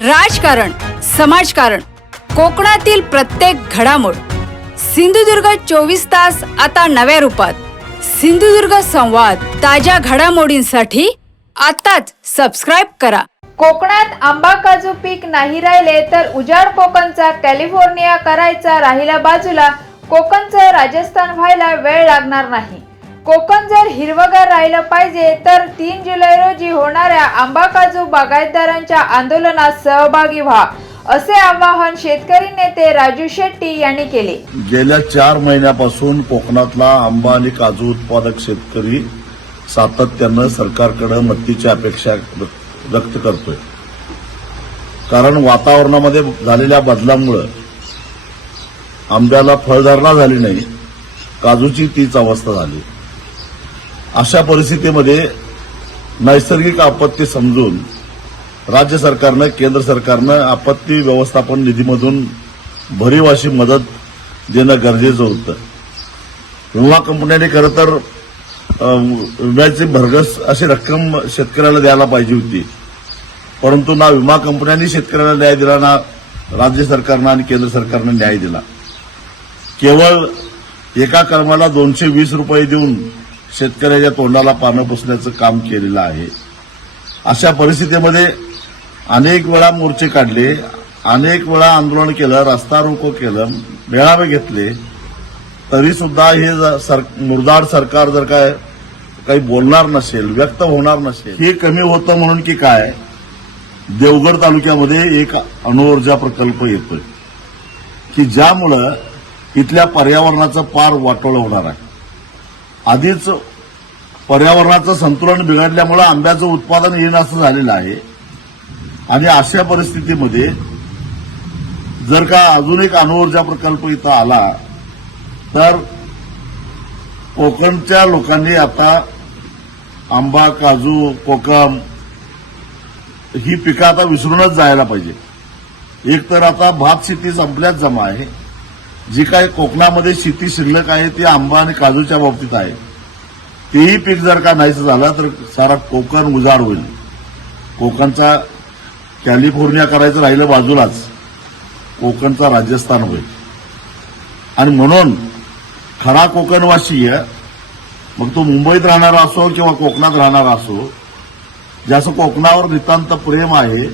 राजकारण, समाजकारण, कोकणातील प्रत्येक घडामोड. सिंधुदुर्ग 24 तास आता नव्या रूपात. सिंधुदुर्ग संवाद. ताज्या घडामोडींसाठी आताच सबस्क्राइब करा. कोकणात आंबा काजू पीक नाही राहिले तर उजाड कोकणचा कॅलिफोर्निया करायचा राहिला बाजूला. कोकणचं राजस्थान व्हायला वेळ लागणार नाही. कोकण जर हिरवगार राहिलं पाहिजे तर 3 जुलै रोजी होणाऱ्या आंबा काजू बागायतदारांच्या आंदोलनात सहभागी व्हा, असे आवाहन शेतकरी नेते राजू शेट्टी यांनी केले. गेल्या 4 महिन्यापासून कोकणातला आंबा आणि काजू उत्पादक शेतकरी सातत्यानं सरकारकडे मदतीची अपेक्षा व्यक्त करतोय. कारण वातावरणामध्ये झालेल्या बदलामुळे आंब्याला फळधारणा झाली नाही, काजूची तीच अवस्था झाली. अशा परिस्थितीमध्ये नैसर्गिक आपत्ती समजून राज्य सरकारनं, केंद्र सरकारनं आपत्ती व्यवस्थापन निधीमधून भरीव अशी मदत देणं गरजेचं होतं. विमा कंपन्यांनी खरं तर विम्याची भरघोस अशी रक्कम शेतकऱ्याला द्यायला पाहिजे होती, परंतु ना विमा कंपन्यांनी शेतकऱ्याला न्याय दिला, ना राज्य सरकारनं आणि केंद्र सरकारनं न्याय दिला. केवळ एका कर्माला 220 रुपये देऊन शेतकऱ्याच्या तोंडाला पानं पुसण्याचं काम केलेलं आहे. अशा परिस्थितीमध्ये अनेक वेळा मोर्चे काढले, अनेक वेळा आंदोलन केलं, रस्ता रोको केलं, मेळावे घेतले, तरी सुद्धा हे मुरदाड सरकार जर काही बोलणार नसेल, व्यक्त होणार नसेल. हे कमी होतं म्हणून की काय, देवगड तालुक्यामध्ये एक अणुऊर्जा प्रकल्प येतोय की ज्यामुळं इथल्या पर्यावरणाचं पार वाटोळं होणार आहे. आधीच पर्यावरणाचं संतुलन बिघडल्यामुळे आंब्याचं उत्पादन येणं असं झालेलं आहे. आणि अशा परिस्थितीमध्ये जर का अजून एक अणुऊर्जा प्रकल्प इथं आला तर कोकणच्या लोकांनी आता आंबा, काजू, कोकम ही पिकं आता विसरूनच जायला पाहिजे. एक तर आता भात शेती संपल्याच जमा आहे. जी काही कोकणामध्ये शेती शिल्लक आहे ती आंबा आणि काजूच्या बाबतीत आहे. तेही पीक जर का नाहीच झालं तर सारा कोकण उजाड होईल. कोकणचा कॅलिफोर्निया करायचं राहिलं बाजूलाच, कोकणचा राजस्थान होईल. आणि म्हणून खरा कोकणवासी मग तो मुंबईत राहणारा असो किंवा कोकणात राहणारा असो, ज्याचं कोकणावर नितांत प्रेम आहे,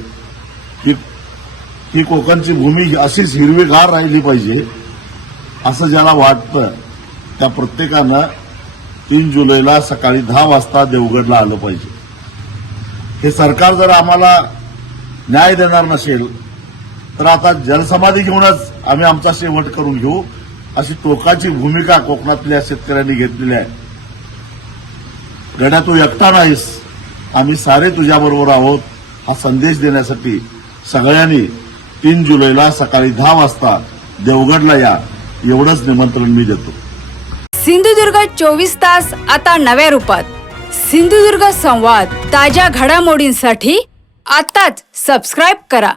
ही कोकणची भूमी अशीच हिरवीगार राहिली पाहिजे असं ज्याला वाटतं, त्या प्रत्येकानं 3 जुलैला सकाळी 10 वाजता देवगडला आलं पाहिजे. हे सरकार जर आम्हाला न्याय देणार नसेल तर आता जलसमाधी घेऊनच आम्ही आमचा शेवट करून घेऊ, अशी टोकाची भूमिका कोकणातल्या शेतकऱ्यांनी घेतलेली आहे. गड्या तू एकटा नाहीस, आम्ही सारे तुझ्याबरोबर आहोत हा संदेश देण्यासाठी सगळ्यांनी 3 जुलैला सकाळी 10 वाजता देवगडला या, एवढंच निमंत्रण मी देतो. सिंधुदुर्ग 24 तास आता नव्या रूपात. सिंधुदुर्ग संवाद. ताज्या घडामोडींसाठी आताच सबस्क्राइब करा.